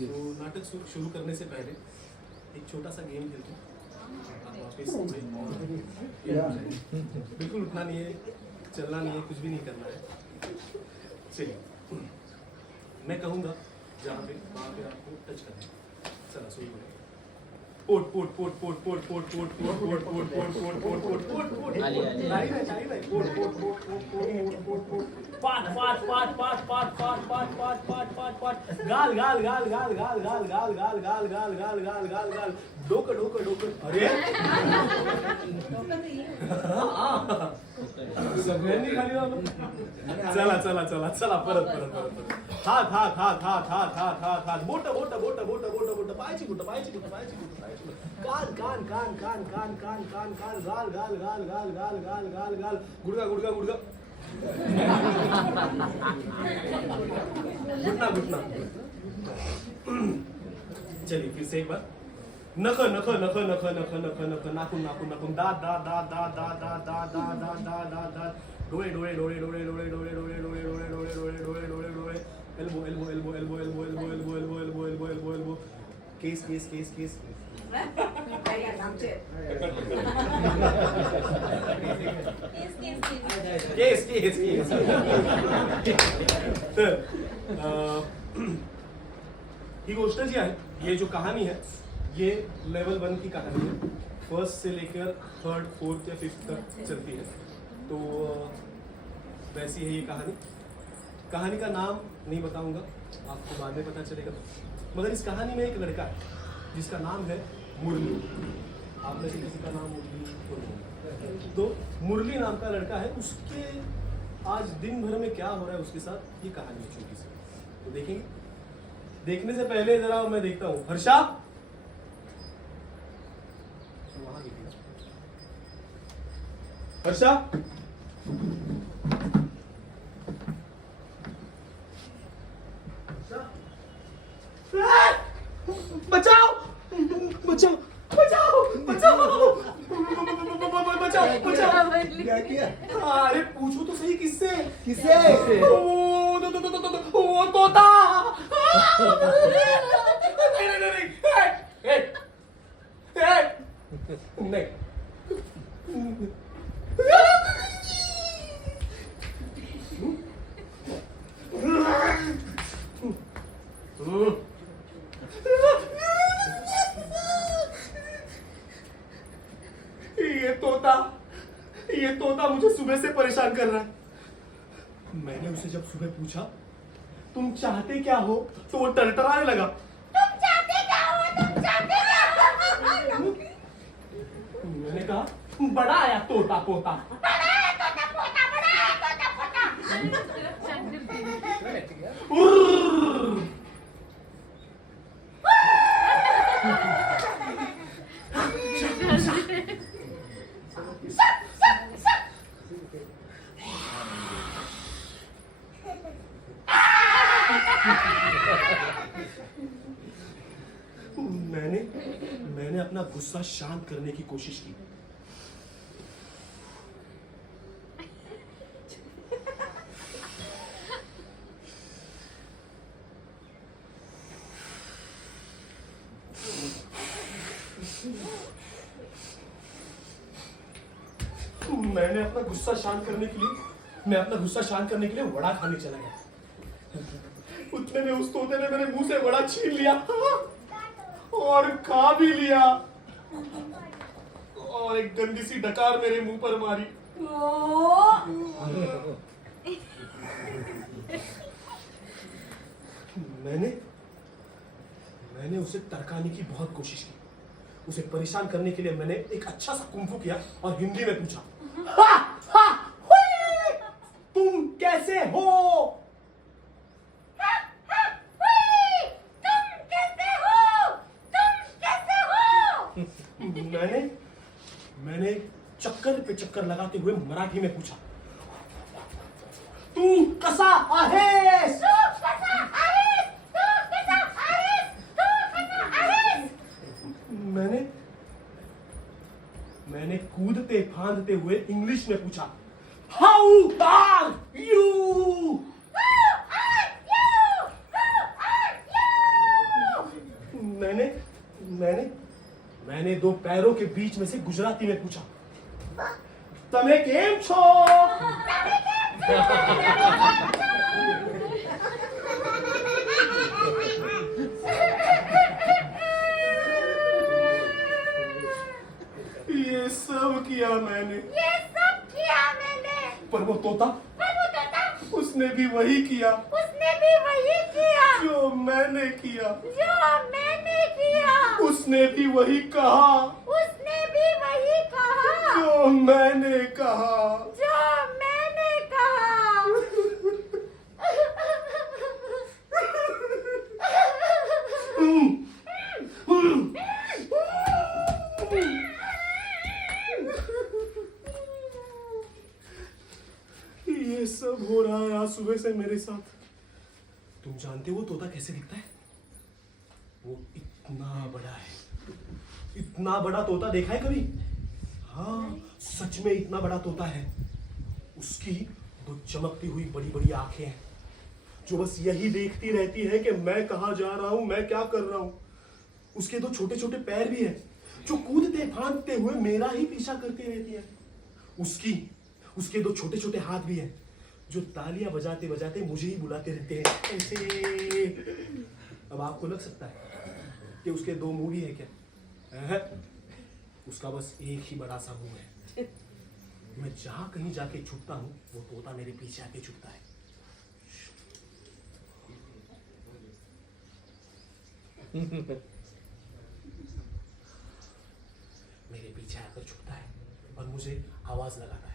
तो नाटक शुरू करने से पहले एक छोटा सा गेम खेलते हैं। आप वापस बिल्कुल उठना नहीं है, चलना नहीं है, कुछ भी नहीं करना है। चलिए, मैं कहूँगा जहाँ पे वहाँ पे आपको टच करना है। चला शुरू करें। पोट पोट पोट पोट पोट पोट पोट पोट पोट पोट पोट पोट पोट पोट पोट पोट लाइन है लाइन है पोट पोट पोट पोट पोट पोट पोट पाट पाट पाट पाट पाट पाट पाट पाट पाट पाट पाट गाल गाल गाल गाल गाल गाल गाल गाल गाल गाल गाल गाल गाल गाल डोकर डोकर डोकर अरे सगळ्यांनी खाली लावलं चला चला चला चला परत परत परत हात हात हात हात हात हात हात हात बोट बोट बोट बोट बोट बोट पायची बोट पायची बोट पायची बोट पायची बोट कान कान कान कान कान कान कान कान गाल गाल गाल गाल गाल गाल गाल गाल गुडगा गुडगा गुडगा घुटना घुटना चलिए फिर से एक बार नख नख नख नख नख नख नख नाखून नाखून नाखून दात दात दात दात दात दात दात दात दात दात दात डोळे डोळे डोळे डोळे डोळे डोळे डोळे डोळे डोळे डोळे डोळे डोळे डोळे डोळे elbow elbow elbow elbow elbow elbow elbow elbow elbow elbow elbow elbow case case case case case case case तर ही गोष्ट जी आहे, ये जो कहानी है ये लेवल 1 की कहानी है। फर्स्ट से लेकर थर्ड फोर्थ या फिफ्थ तक चलती है। तो वैसी है ये कहानी। कहानी का नाम नहीं बताऊंगा, आपको बाद में पता चलेगा। मगर इस कहानी में एक लड़का है जिसका नाम है मुरली। आप में से किसी का नाम मुरली तो नहीं? तो मुरली नाम का लड़का है, उसके आज दिन भर में क्या हो रहा है उसके साथ, ये कहानी है छोटी सी। तो देखेंगे। देखने से पहले जरा मैं देखता हूँ हर्षा वहां देखिए हर्षा बचाओ बचाओ बचाओ बचाओ बचाओ बचाओ क्या किया? अरे पूछो तो सही किससे किससे? वो तोता नहीं नहीं नहीं नहीं ये तोता मुझे सुबह से परेशान कर रहा है। मैंने उसे जब सुबह पूछा तुम चाहते क्या हो, तो वो टरटराने लगा। तुम चाहते क्या हो? तुम चाहते क्या हो? मैंने कहा बड़ा आया तोता पोता। बड़ा है तोता पोता, बड़ा है तोता पोता। उर्र। मैंने अपना गुस्सा शांत करने की कोशिश की। मैं अपना गुस्सा शांत करने के लिए वड़ा खाने चला गया। उतने में उस तोते ने मेरे मुंह से वड़ा छीन लिया और खा भी लिया और एक गंदी सी डकार मेरे मुंह पर मारी। मैंने उसे टरकाने की बहुत कोशिश की। उसे परेशान करने के लिए मैंने एक अच्छा सा कुंफू किया और हिंदी में पूछा, हा, हा, हुई, तुम कैसे हो? मैंने चक्कर पे चक्कर लगाते हुए मराठी में पूछा, तू कसा आहेस? मैंने कूदते फांदते हुए इंग्लिश में पूछा, हाउ आर यू? मैंने दो पैरों के बीच में से गुजराती में पूछा, तमे केम छो? ये सब किया मैंने, पर वो तोता उसने भी वही किया जो मैंने किया। उसने भी वही कहा जो मैंने कहा। ये सब हो रहा है आज सुबह से मेरे साथ। तुम जानते हो तोता कैसे दिखता है? वो इतना बड़ा है। इतना बड़ा तोता देखा है कभी? हाँ, सच में इतना बड़ा तोता है। उसकी दो चमकती हुई बड़ी बड़ी आंखें हैं जो बस यही देखती रहती है कि मैं कहाँ जा रहा हूं, मैं क्या कर रहा हूं। उसके दो छोटे छोटे पैर भी हैं जो कूदते फांदते हुए मेरा ही पीछा करती रहती है। उसके दो छोटे छोटे हाथ भी हैं जो तालियां बजाते बजाते मुझे ही बुलाते रहते हैं ऐसे। अब आपको लग सकता है कि उसके दो मुंह भी है क्या? उसका बस एक ही बड़ा सा मुंह है। मैं जहां कहीं जाके छुपता हूं वो तोता मेरे पीछे आके छुपता है। मेरे पीछे आकर छुपता है और मुझे आवाज लगाता है।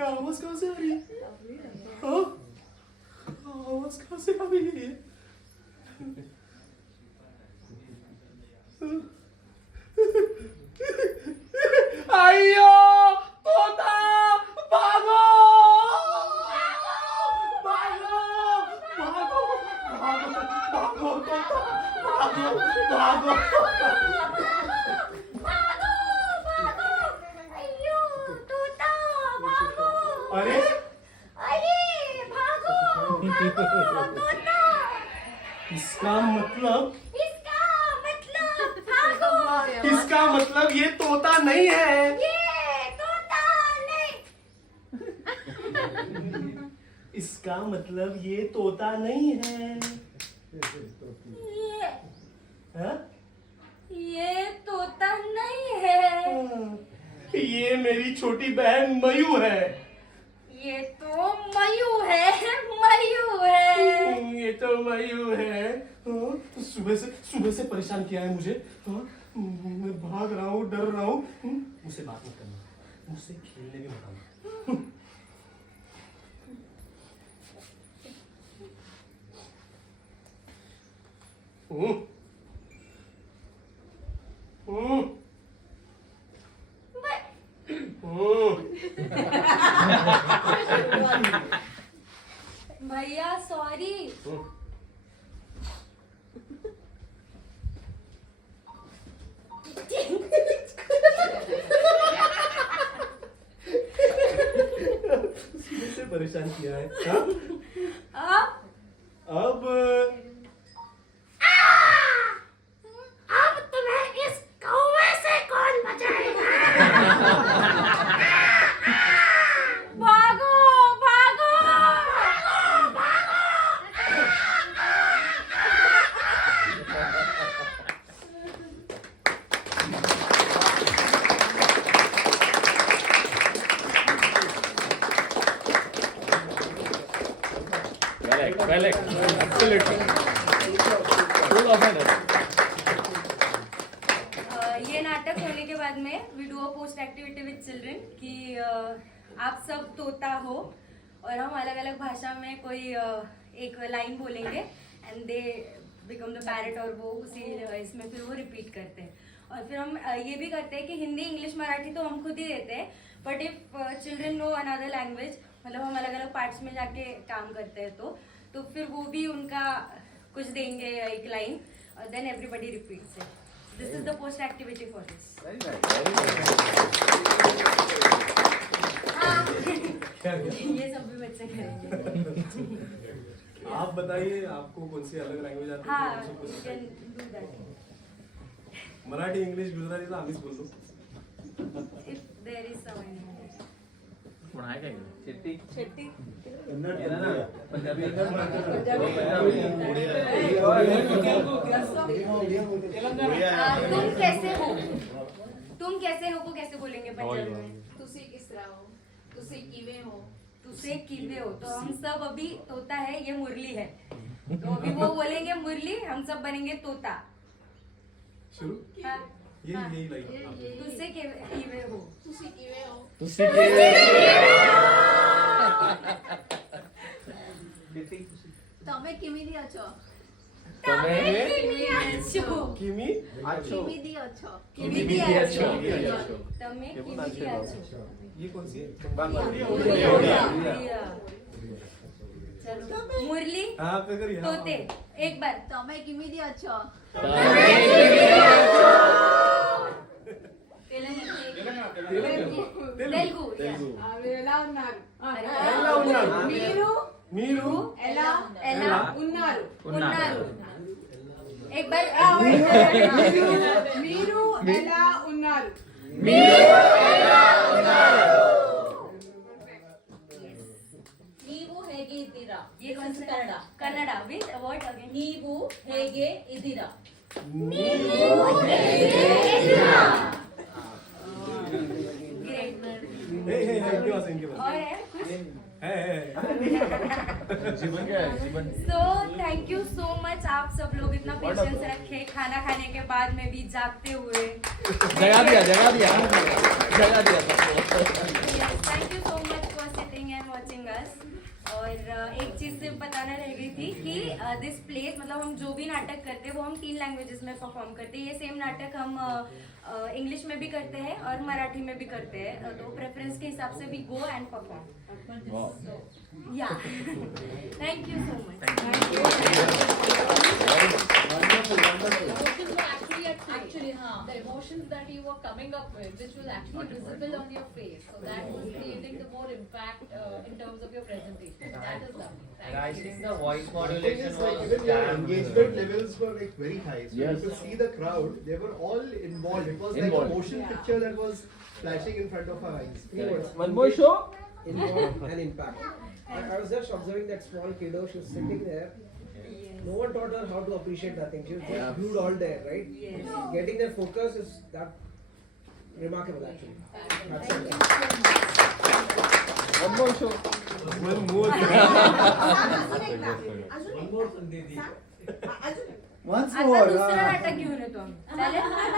आवाज कहां से आ रही है? हाँ? आवाज कहां से आ रही है? आइयो तोता, भागो भागो भागो भागो भागो तोता, भागो अरे इसका मतलब ये तोता नहीं है। इसका मतलब ये तोता नहीं है। हाँ? ये तोता नहीं है। ये मेरी छोटी बहन मयू है। ये तो मयू है। ये तो मयू है। हाँ, सुबह से परेशान किया है मुझे। हाँ, मैं भाग रहा हूँ, डर रहा हूँ। मुझसे बात मत करना, मुझसे खेलने भी मत आना। भैया सॉरी। से परेशान किया है। हाँ? अब तुम्हें इस कौवे से कौन बचाएगा? भागो भागो भागो। Correct, absolutely. Full of it. ये नाटक होने के बाद में we do a post activity with children कि आप सब तोता हो और हम अलग अलग भाषा में कोई एक लाइन बोलेंगे and they become the parrot और वो उसी इसमें फिर वो रिपीट करते हैं। और फिर हम ये भी करते हैं कि हिंदी इंग्लिश मराठी तो हम खुद ही देते हैं, but if children know another language, मतलब हम अलग अलग पार्ट्स में जाके काम करते हैं तो फिर वो भी उनका कुछ देंगे एक लाइन, और then everybody repeats it. This is the post activity for this. क्या क्या ये सब भी बच्चे करेंगे. आप बताइए, आपको कौन सी अलग लँग्वेज आती हाँ, है? you can do that. Marathi, English, Gujarati तर आम्हीच बोलतो. If there is someone. पण आहे काय शेट्टी तुम कैसे हो? तुम कैसे हो को कैसे बोलेंगे पंजाबी में? तुसी किस तरह हो, तुसी किवे हो. तुसे किवे हो. तो हम सब अभी तोता है, ये मुरली है, तो अभी वो बोलेंगे मुरली, हम सब बनेंगे तोता. शुरू हाँ, यही लाइन. तुसे किवे हो. तुसी किवे हो. तुझसे તમે કેવી અછો. તમે किमी કેવી અછો. किमी अच्छा तमे किमी आछो. ये कौन सी है? प्रिया. चलो मुरली हाँ आप करिए. हाँ, तोते एक बार. તમે કેવી અછો. तेलुगु. ఎలా ఉన్నారు. ఎలా ఉన్నారు? మీరు ఎలా ఉన్నారు. ఉన్నారు. एक बार మీరు ఎలా ఉన్నారు. ನೀವು ಹೇಗೆ ಇದ್ದೀರಾ. ये कौन सा Kannada. Kannada with word again. ನೀವು ಹೇಗೆ ಇದ್ದೀರಾ. ग्रेट. इनके पास इनके पास और है कुछ. है. जीवन क्या है जीवन so thank you so much. आप सब लोग इतना पेशेंस रखे खाना खाने के बाद में भी जागते हुए. जगा दिया सबको. Thank you so much for sitting and watching us. और एक चीज सिर्फ बताना रह गई थी कि दिस प्लेस, मतलब हम जो भी नाटक करते हैं वो हम 3 लैंग्वेजेस में परफॉर्म करते हैं. ये सेम नाटक हम इंग्लिश में भी करते हैं और मराठी में भी करते हैं, तो प्रेफरेंस के हिसाब से भी गो एंड परफॉर्म. या thank you so much. Actually, the emotions that you were coming up with, which was actually visible on your face, so that was creating the more impact in terms of your presentation. That is lovely. And I Thank you. think the voice Thing modulation is, like, was even your damn engagement good. levels were like very high. So Yes. you could see the crowd; they were all involved. It was like Involved. a motion picture that was flashing in front of our eyes. One more show. Involved and impact. I was just observing that small kiddo. She was sitting there. No one taught her how to appreciate that thing. She was just glued all there, right? Yes. Getting their focus is that remarkable actually. That's it. One more show. One more. Once आता दुसरं नाटक घेऊन येतो आम्ही.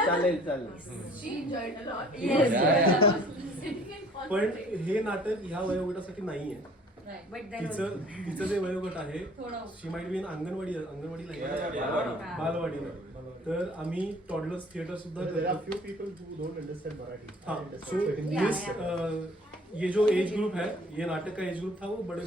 चालेल. चालेल. She enjoyed a lot. Yes. Sitting and पण concentrating. हे नाटक ह्या वयोगटासाठी नाहीये. Right. But then तिचं जे वयोगट आहे, थोडं. शी माइट बी इन अंगणवाडीला बालवाडी. बालवाडीला. तर आम्ही टॉडलर्स थिएटर सुद्धा There are करतो. few people who don't understand Marathi. हाँ, Understand. So So Hindi Yeah, this ये जो एज ग्रुप है, ये नाटक का एज ग्रुप था वो बड़े